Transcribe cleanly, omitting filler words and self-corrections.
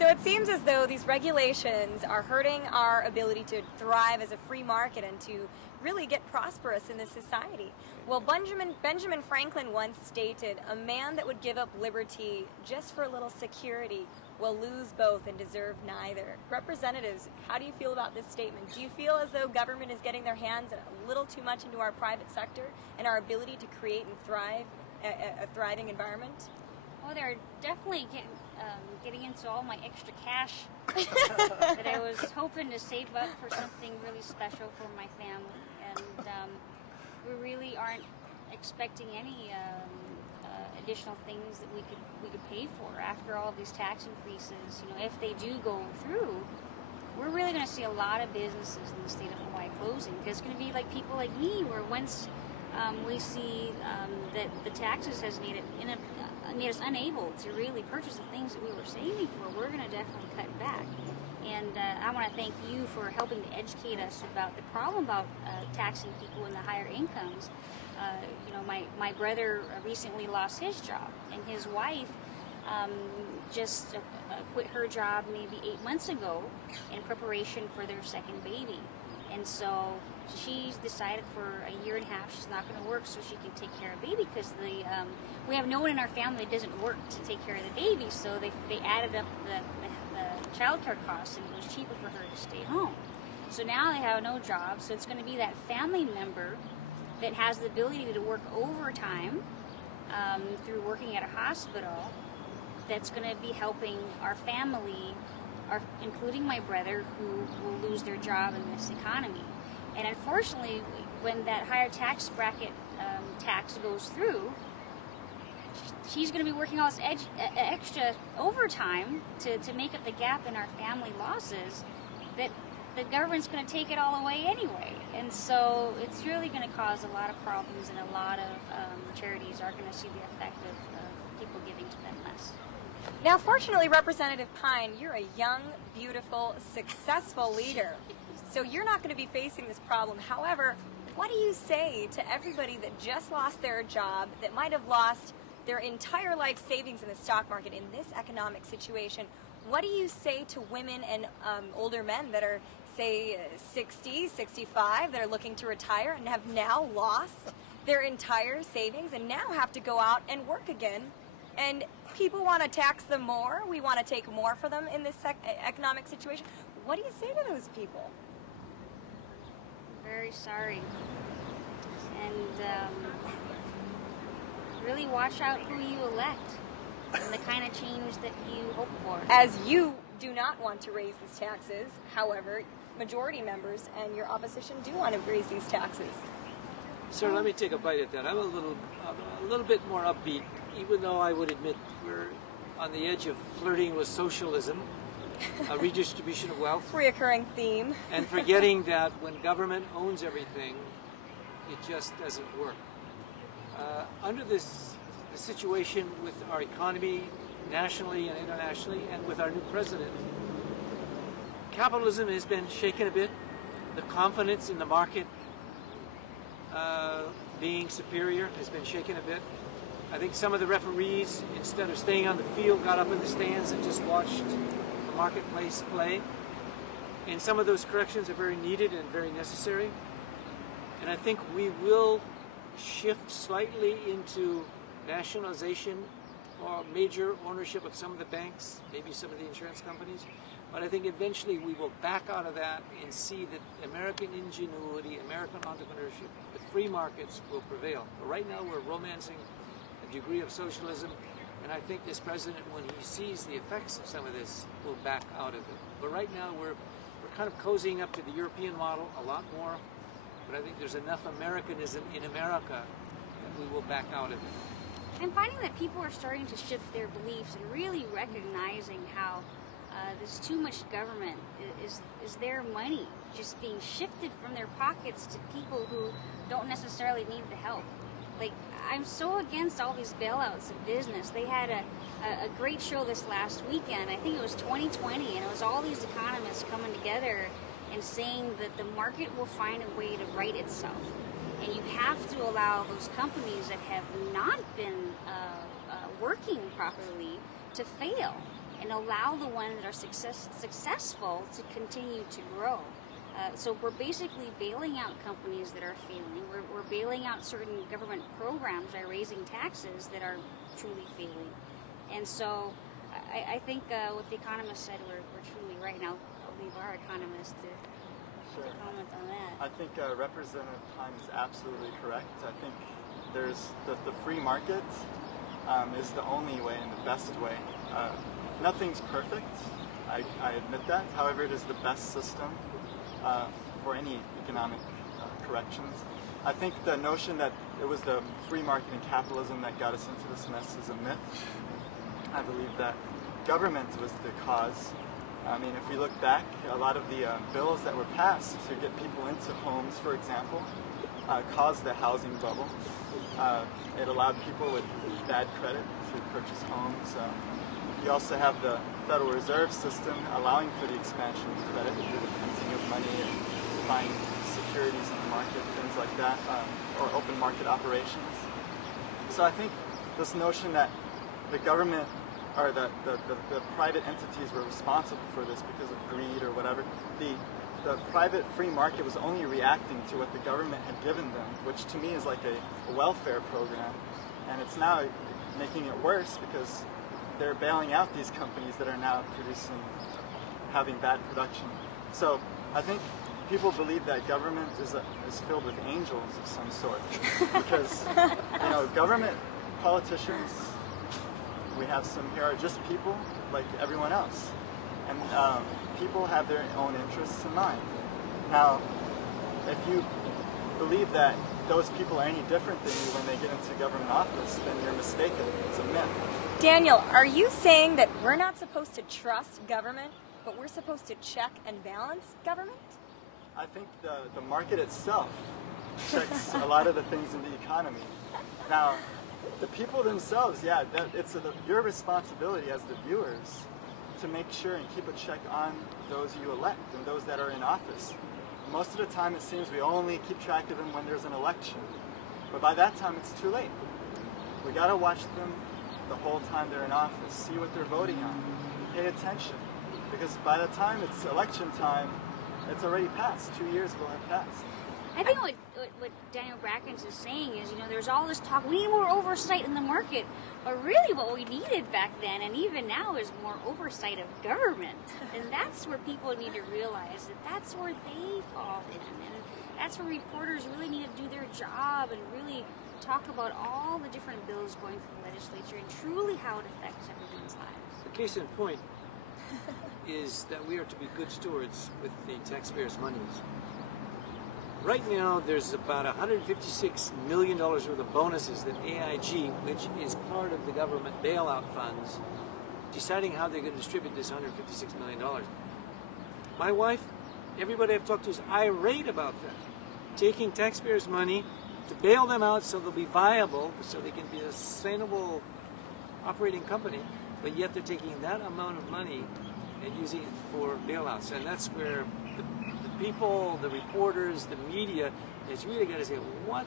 So it seems as though these regulations are hurting our ability to thrive as a free market and to really get prosperous in this society. Well, Benjamin Franklin once stated, "A man that would give up liberty just for a little security will lose both and deserve neither." Representatives, how do you feel about this statement? Do you feel as though government is getting their hands a little too much into our private sector and our ability to create and thrive a thriving environment? Well, they're definitely getting into all my extra cash that I was hoping to save up for something really special for my family, and we really aren't expecting any additional things that we could pay for after all these tax increases. You know, if they do go through, we're really going to see a lot of businesses in the state of Hawaii closing, because it's going to be like people like me, where once we see that the taxes has made us unable to really purchase the things that we were saving for, we're going to definitely cut back. And I want to thank you for helping to educate us about the problem about taxing people in the higher incomes. You know, my brother recently lost his job, and his wife just quit her job maybe 8 months ago in preparation for their second baby. And so she's decided for a year and a half she's not going to work so she can take care of the baby, because we have no one in our family that doesn't work to take care of the baby, so they added up the child care costs, and it was cheaper for her to stay home. So now they have no job, so it's going to be that family member that has the ability to work overtime through working at a hospital that's going to be helping our family, including my brother, who will lose their job in this economy. And unfortunately, when that higher tax bracket tax goes through, she's going to be working all this extra overtime to make up the gap in our family losses that the government's going to take it all away anyway. And so it's really going to cause a lot of problems, and a lot of charities are going to see the effect of people giving to them less. Now, fortunately, Representative Pine, you're a young, beautiful, successful leader, so you're not going to be facing this problem. However, what do you say to everybody that just lost their job, that might have lost their entire life savings in the stock market in this economic situation? What do you say to women and older men that are, say, 60, 65, that are looking to retire and have now lost their entire savings and now have to go out and work again? And people want to tax them more. We want to take more for them in this economic situation. What do you say to those people? Very sorry. And really watch out who you elect and the kind of change that you hope for. As you do not want to raise these taxes, however, majority members and your opposition do want to raise these taxes. Sir, let me take a bite at that. I'm a little bit more upbeat, even though I would admit we're on the edge of flirting with socialism, a redistribution of wealth. Reoccurring theme. And forgetting that when government owns everything, it just doesn't work. Under the situation with our economy, nationally and internationally, and with our new president, capitalism has been shaken a bit. The confidence in the market being superior has been shaken a bit. I think some of the referees, instead of staying on the field, got up in the stands and just watched the marketplace play. And some of those corrections are very needed and very necessary. And I think we will shift slightly into nationalization or major ownership of some of the banks, maybe some of the insurance companies. But I think eventually we will back out of that and see that American ingenuity, American entrepreneurship, the free markets will prevail. But right now we're romancing a degree of socialism, and I think this president, when he sees the effects of some of this, will back out of it. But right now we're kind of cozying up to the European model a lot more, but I think there's enough Americanism in America that we will back out of it. I'm finding that people are starting to shift their beliefs and really recognizing how there's too much government. Is their money just being shifted from their pockets to people who don't necessarily need the help? Like, I'm so against all these bailouts of business. They had a great show this last weekend. I think it was 2020, and it was all these economists coming together and saying that the market will find a way to right itself. And you have to allow those companies that have not been working properly to fail. and allow the ones that are successful to continue to grow. So we're basically bailing out companies that are failing. We're bailing out certain government programs by raising taxes that are truly failing. And so I think what the economist said, we're truly right. Now I'll leave our economist to comment on that. I think Representative Pine is absolutely correct. I think there's the free market is the only way and the best way. Nothing's perfect, I admit that. However, it is the best system for any economic corrections. I think the notion that it was the free market and capitalism that got us into this mess is a myth. I believe that government was the cause. I mean, if we look back, a lot of the bills that were passed to get people into homes, for example, caused the housing bubble. It allowed people with bad credit to purchase homes. You also have the Federal Reserve System allowing for the expansion of credit through the printing of money and buying securities in the market, things like that, or open market operations. So I think this notion that the government or the private entities were responsible for this because of greed or whatever, the private free market was only reacting to what the government had given them, which to me is like a welfare program, and it's now making it worse because they're bailing out these companies that are now having bad production. So I think people believe that government is filled with angels of some sort, because government politicians, we have some here, are just people like everyone else, and people have their own interests in mind. Now, if you believe that those people are any different than you when they get into government office, then you're mistaken. It's a myth. Daniel, are you saying that we're not supposed to trust government, but we're supposed to check and balance government? I think the market itself checks a lot of the things in the economy. Now, the people themselves, yeah, it's your responsibility as the viewers to make sure and keep a check on those you elect and those that are in office. Most of the time it seems we only keep track of them when there's an election. But by that time it's too late. We gotta watch them the whole time they're in office, see what they're voting on, pay attention. Because by the time it's election time, it's already passed. 2 years will have passed. I think what Daniel Brackins is saying is, there's all this talk, we need more oversight in the market. But really what we needed back then, and even now, is more oversight of government. And that's where people need to realize that that's where they fall in. And that's where reporters really need to do their job and really talk about all the different bills going through the legislature and truly how it affects everyone's lives. The case in point is that we are to be good stewards with the taxpayers' monies. Right now, there's about $156 million worth of bonuses that AIG, which is part of the government bailout funds, deciding how they're going to distribute this $156 million. My wife, everybody I've talked to is irate about that. Taking taxpayers' money to bail them out so they'll be viable, so they can be a sustainable operating company, but yet they're taking that amount of money and using it for bailouts. And that's where the people, the reporters, the media has really got to say, what